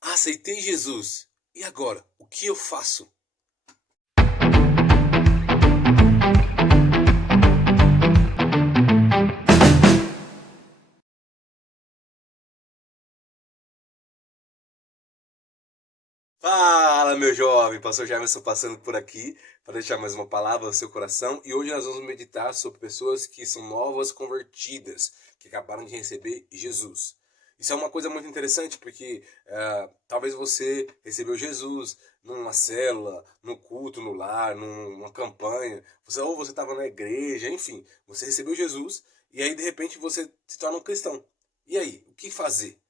Aceitei Jesus. E agora? O que eu faço? Fala, meu jovem! Pastor Jamerson passando por aqui para deixar mais uma palavra ao seu coração. E hoje nós vamos meditar sobre pessoas que são novas convertidas, que acabaram de receber Jesus. Isso é uma coisa muito interessante porque talvez você recebeu Jesus numa célula, no culto, no lar, numa campanha, ou você estava na igreja, enfim, você recebeu Jesus e aí de repente você se torna um cristão. E aí, o que fazer?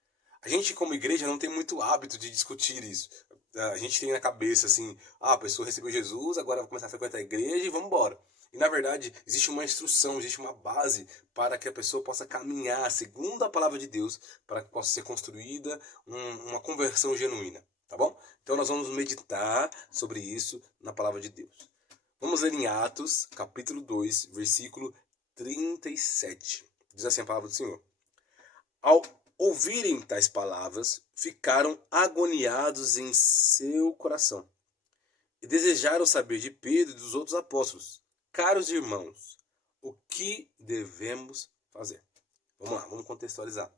A gente, como igreja, não tem muito hábito de discutir isso. A gente tem na cabeça assim, a pessoa recebeu Jesus, agora vai começar a frequentar a igreja e vamos embora. E na verdade, existe uma instrução, existe uma base para que a pessoa possa caminhar segundo a palavra de Deus, para que possa ser construída uma conversão genuína, tá bom? Então nós vamos meditar sobre isso na palavra de Deus. Vamos ler em Atos, capítulo 2, versículo 37. Diz assim a palavra do Senhor. Ao ouvirem tais palavras, ficaram agoniados em seu coração e desejaram saber de Pedro e dos outros apóstolos: Caros irmãos, o que devemos fazer? Vamos lá, vamos contextualizar.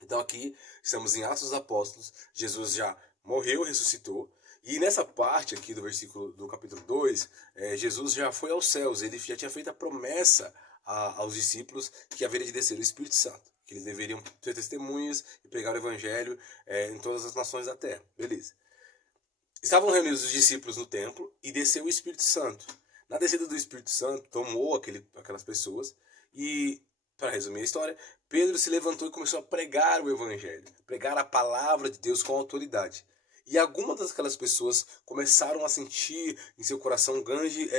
Então aqui estamos em Atos dos Apóstolos, Jesus já morreu, ressuscitou, e nessa parte aqui do versículo do capítulo 2, Jesus já foi aos céus, ele já tinha feito a promessa aos discípulos que haveria de descer o Espírito Santo, que eles deveriam ter testemunhas e pregar o evangelho em todas as nações da terra. Beleza. Estavam reunidos os discípulos no templo e desceu o Espírito Santo. Na descida do Espírito Santo, tomou aquelas pessoas e, para resumir a história, Pedro se levantou e começou a pregar o evangelho, pregar a palavra de Deus com autoridade. E algumas daquelas pessoas começaram a sentir em seu coração um grande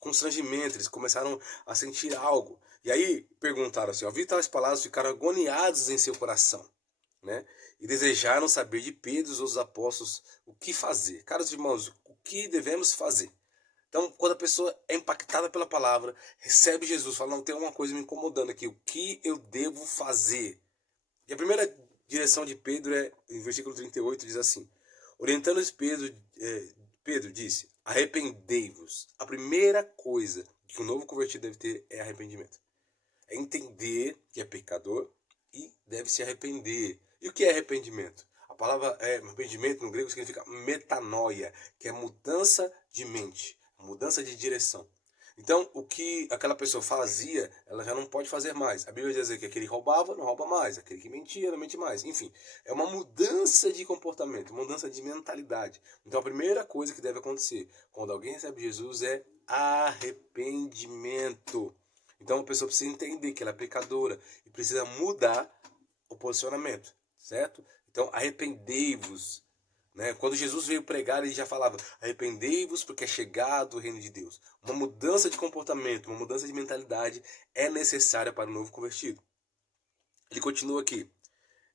constrangimento, eles começaram a sentir algo. E aí perguntaram assim, ao ouvir tais palavras, ficaram agoniados em seu coração, né? E desejaram saber de Pedro e dos outros apóstolos o que fazer. Caros irmãos, o que devemos fazer? Então, quando a pessoa é impactada pela palavra, recebe Jesus, fala, não, tem uma coisa me incomodando aqui, o que eu devo fazer? E a primeira direção de Pedro em versículo 38, diz assim, orientando-os Pedro disse, arrependei-vos. A primeira coisa que um novo convertido deve ter é arrependimento. É entender que é pecador e deve se arrepender. E o que é arrependimento? A palavra arrependimento no grego significa metanoia, que é mudança de mente, mudança de direção. Então, o que aquela pessoa fazia, ela já não pode fazer mais. A Bíblia diz que aquele que roubava, não rouba mais. Aquele que mentia, não mente mais. Enfim, é uma mudança de comportamento, uma mudança de mentalidade. Então, a primeira coisa que deve acontecer quando alguém recebe Jesus é arrependimento. Então, a pessoa precisa entender que ela é pecadora e precisa mudar o posicionamento, certo? Então, arrependei-vos. Né? Quando Jesus veio pregar, ele já falava: arrependei-vos porque é chegado o reino de Deus. Uma mudança de comportamento, uma mudança de mentalidade é necessária para o novo convertido. Ele continua aqui: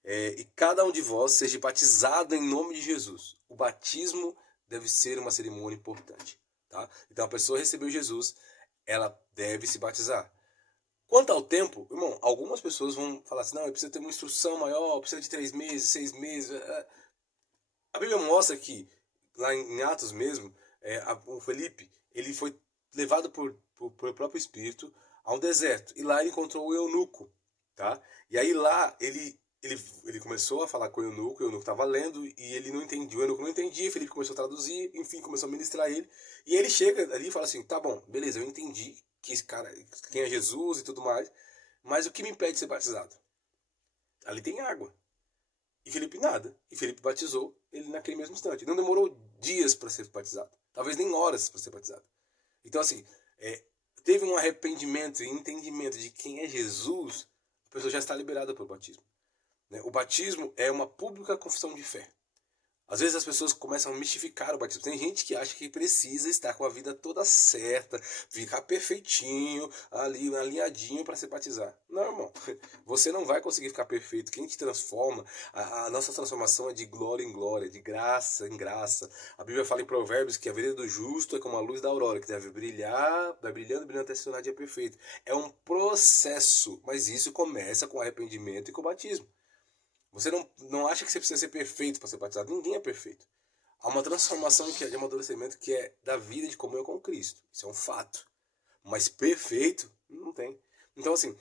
e cada um de vós seja batizado em nome de Jesus. O batismo deve ser uma cerimônia importante. Tá? Então, a pessoa recebeu Jesus, ela deve se batizar. Quanto ao tempo, irmão, algumas pessoas vão falar assim, não, eu preciso ter uma instrução maior, precisa de 3 meses, 6 meses. A Bíblia mostra que, lá em Atos mesmo, o Felipe, ele foi levado por próprio Espírito a um deserto. E lá ele encontrou o eunuco, tá? E aí lá ele começou a falar com o eunuco estava lendo e ele não entendia, o eunuco não entendia, Felipe começou a traduzir, enfim, começou a ministrar ele. E ele chega ali e fala assim, tá bom, beleza, eu entendi que esse cara, quem é Jesus e tudo mais, mas o que me impede de ser batizado? Ali tem água. E Felipe nada. E Felipe batizou ele naquele mesmo instante. Não demorou dias para ser batizado. Talvez nem horas para ser batizado. Então, assim, teve um arrependimento e entendimento de quem é Jesus, a pessoa já está liberada pelo batismo. Né? O batismo é uma pública confissão de fé. Às vezes as pessoas começam a mistificar o batismo. Tem gente que acha que precisa estar com a vida toda certa, ficar perfeitinho, ali, alinhadinho para se batizar. Não, irmão. Você não vai conseguir ficar perfeito. Quem te transforma, a nossa transformação é de glória em glória, de graça em graça. A Bíblia fala em Provérbios que a vida do justo é como a luz da aurora, que deve brilhar, vai brilhando, brilhando até se tornar dia perfeito. É um processo, mas isso começa com arrependimento e com o batismo. Você não acha que você precisa ser perfeito para ser batizado. Ninguém é perfeito. Há uma transformação que é de amadurecimento que é da vida de comunhão com Cristo. Isso é um fato. Mas perfeito, não tem. Então, assim,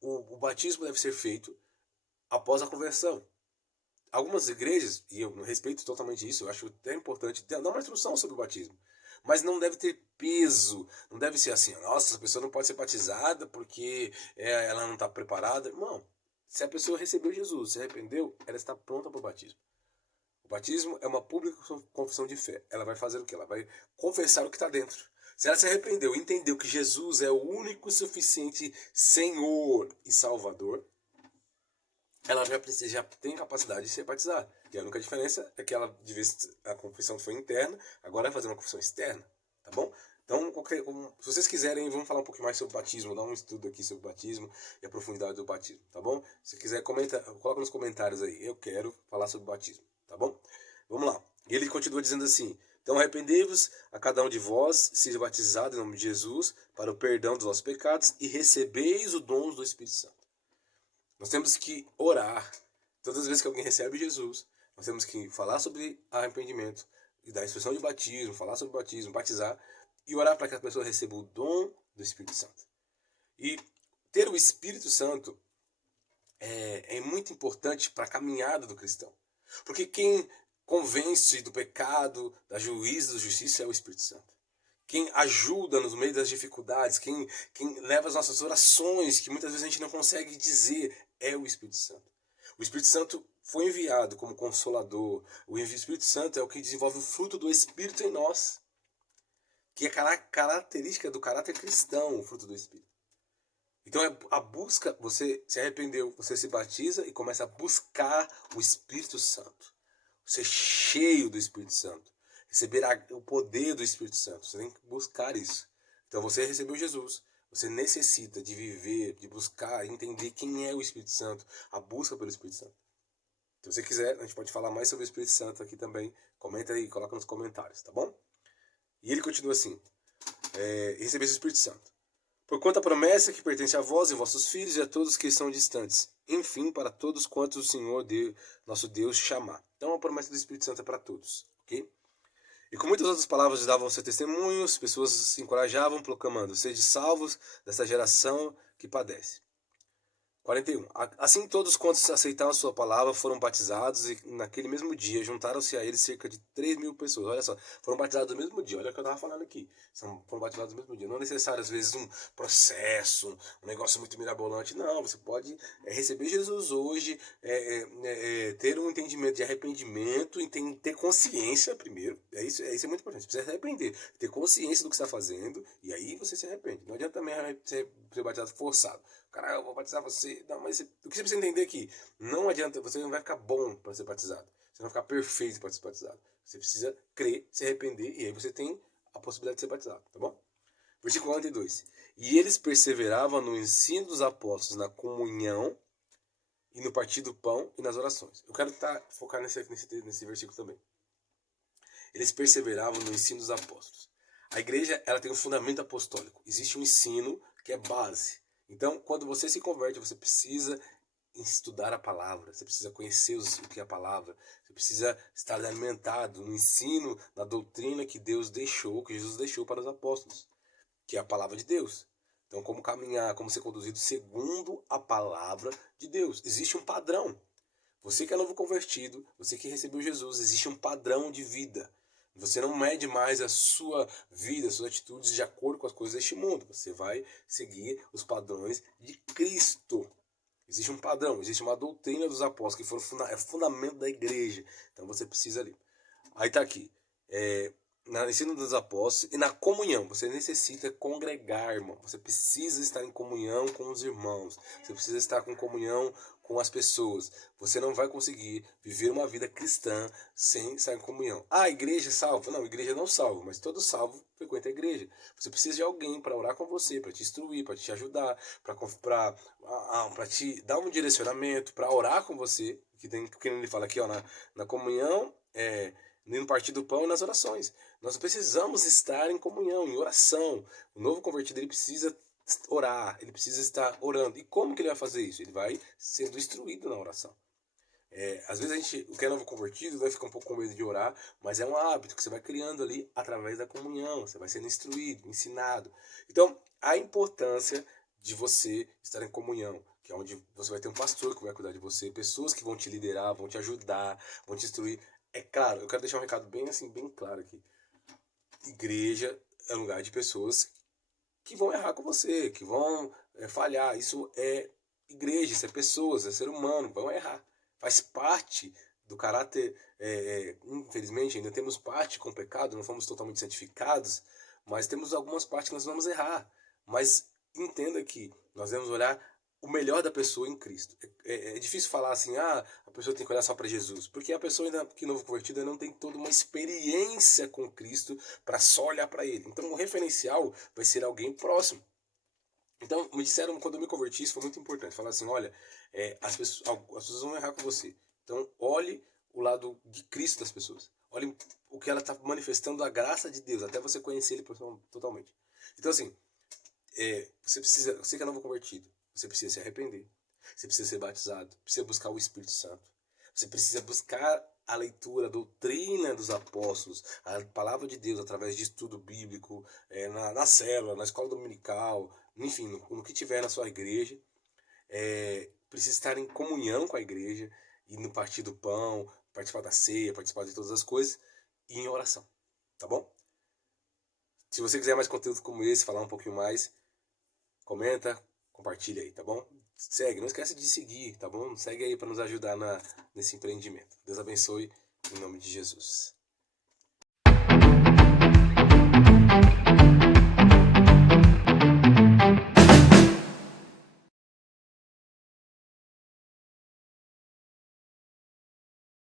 o batismo deve ser feito após a conversão. Algumas igrejas, e eu respeito totalmente isso, eu acho até importante dar uma instrução sobre o batismo. Mas não deve ter peso, não deve ser assim, nossa, essa pessoa não pode ser batizada porque ela não está preparada. Não, se a pessoa recebeu Jesus, se arrependeu, ela está pronta para o batismo. O batismo é uma pública confissão de fé. Ela vai fazer o quê? Ela vai confessar o que está dentro. Se ela se arrependeu, entendeu que Jesus é o único e suficiente Senhor e Salvador, ela já tem capacidade de ser batizada. E a única diferença é que a confissão foi interna, agora vai fazer uma confissão externa, tá bom? Então, se vocês quiserem, vamos falar um pouquinho mais sobre o batismo, dar um estudo aqui sobre o batismo e a profundidade do batismo, tá bom? Se quiser, coloca nos comentários aí, eu quero falar sobre o batismo, tá bom? Vamos lá. E ele continua dizendo assim, então arrependei-vos a cada um de vós, seja batizado em nome de Jesus, para o perdão dos vossos pecados, e recebeis o dom do Espírito Santo. Nós temos que orar todas as vezes que alguém recebe Jesus. Nós temos que falar sobre arrependimento e dar instrução de batismo, falar sobre batismo, batizar e orar para que a pessoa receba o dom do Espírito Santo. E ter o Espírito Santo é muito importante para a caminhada do cristão. Porque quem convence do pecado, da juízo, da justiça é o Espírito Santo. Quem ajuda nos meios das dificuldades, quem leva as nossas orações, que muitas vezes a gente não consegue dizer, é o Espírito Santo. O Espírito Santo foi enviado como consolador. O Espírito Santo é o que desenvolve o fruto do Espírito em nós, que é característica do caráter cristão, o fruto do Espírito. Então é a busca, você se arrependeu, você se batiza e começa a buscar o Espírito Santo. Ser cheio do Espírito Santo. Receber o poder do Espírito Santo. Você tem que buscar isso. Então você recebeu Jesus. Você necessita de viver, de buscar, entender quem é o Espírito Santo. A busca pelo Espírito Santo. Se você quiser, a gente pode falar mais sobre o Espírito Santo aqui também. Comenta aí, coloca nos comentários, tá bom? E ele continua assim. Recebeis o Espírito Santo. Porquanto a promessa que pertence a vós e vossos filhos e a todos que estão distantes. Enfim, para todos quantos o Senhor, nosso Deus, chamar. Então a promessa do Espírito Santo é para todos, ok? E com muitas outras palavras davam seu testemunho, as pessoas se encorajavam, proclamando, sede salvos desta geração que padece. 41. Assim todos quantos aceitaram a sua palavra foram batizados e naquele mesmo dia juntaram-se a eles cerca de 3.000 pessoas. Olha só, foram batizados no mesmo dia. Olha o que eu estava falando aqui. Foram batizados no mesmo dia. Não é necessário, às vezes, um processo, um negócio muito mirabolante. Não, você pode receber Jesus hoje, ter um entendimento de arrependimento e ter consciência primeiro. Isso é muito importante. Você precisa arrepender, ter consciência do que está fazendo e aí você se arrepende. Não adianta também ser batizado forçado. Cara, eu vou batizar você. Não, mas o que você precisa entender aqui? Não adianta, você não vai ficar bom para ser batizado. Você não vai ficar perfeito para ser batizado. Você precisa crer, se arrepender e aí você tem a possibilidade de ser batizado, tá bom? Versículo 42. E eles perseveravam no ensino dos apóstolos, na comunhão e no partir do pão e nas orações. Eu quero focar nesse versículo também. Eles perseveravam no ensino dos apóstolos. A igreja, ela tem um fundamento apostólico. Existe um ensino que é base. Então, quando você se converte, você precisa estudar a palavra, você precisa conhecer o que é a palavra, você precisa estar alimentado no ensino, na doutrina que Deus deixou, que Jesus deixou para os apóstolos, que é a palavra de Deus. Então, como caminhar, como ser conduzido segundo a palavra de Deus. Existe um padrão. Você que é novo convertido, você que recebeu Jesus, existe um padrão de vida. Você não mede mais a sua vida, as suas atitudes de acordo com as coisas deste mundo. Você vai seguir os padrões de Cristo. Existe um padrão, existe uma doutrina dos apóstolos, que é fundamento da igreja. Então você precisa ali. Aí está aqui. No ensino dos apóstolos e na comunhão. Você necessita congregar, irmão. Você precisa estar em comunhão com os irmãos. Você precisa estar em comunhão com as pessoas. Você não vai conseguir viver uma vida cristã sem estar em comunhão. A igreja salva? Não, a igreja não salva, mas todo salvo frequenta a igreja. Você precisa de alguém para orar com você, para te instruir, para te ajudar, para te dar um direcionamento, para orar com você. Que ele fala aqui, ó, na comunhão, no partir do pão e nas orações. Nós precisamos estar em comunhão, em oração. O novo convertido, ele precisa orar, ele precisa estar orando. E como que ele vai fazer isso? Ele vai sendo instruído na oração. Às vezes o que é novo convertido vai ficar um pouco com medo de orar, mas é um hábito que você vai criando ali através da comunhão, você vai sendo instruído, ensinado. Então, a importância de você estar em comunhão, que é onde você vai ter um pastor que vai cuidar de você, pessoas que vão te liderar, vão te ajudar, vão te instruir. É claro, eu quero deixar um recado bem assim, bem claro aqui. Igreja é um lugar de pessoas que vão errar com você, que vão falhar. Isso é igreja, isso é pessoas, é ser humano, vão errar. Faz parte do caráter, infelizmente ainda temos parte com o pecado, não fomos totalmente santificados, mas temos algumas partes que nós vamos errar. Mas entenda que nós devemos olhar o melhor da pessoa em Cristo. É difícil falar assim, a pessoa tem que olhar só para Jesus, porque a pessoa ainda que novo convertida não tem toda uma experiência com Cristo para só olhar para ele. Então o referencial vai ser alguém próximo. Então me disseram, quando eu me converti, isso foi muito importante, falar assim, olha, as pessoas vão errar com você. Então olhe o lado de Cristo das pessoas. Olhe o que ela está manifestando, a graça de Deus, até você conhecer ele totalmente. Então assim, você que é novo convertido, você precisa se arrepender. Você precisa ser batizado. Precisa buscar o Espírito Santo. Você precisa buscar a leitura, a doutrina dos apóstolos, a palavra de Deus através de estudo bíblico, na célula, na escola dominical, enfim, no que tiver na sua igreja. Precisa estar em comunhão com a igreja, e no partir do pão, participar da ceia, participar de todas as coisas, e em oração. Tá bom? Se você quiser mais conteúdo como esse, falar um pouquinho mais, comenta, compartilha aí, tá bom? Segue, não esquece de seguir, tá bom? Segue aí para nos ajudar nesse empreendimento. Deus abençoe, em nome de Jesus.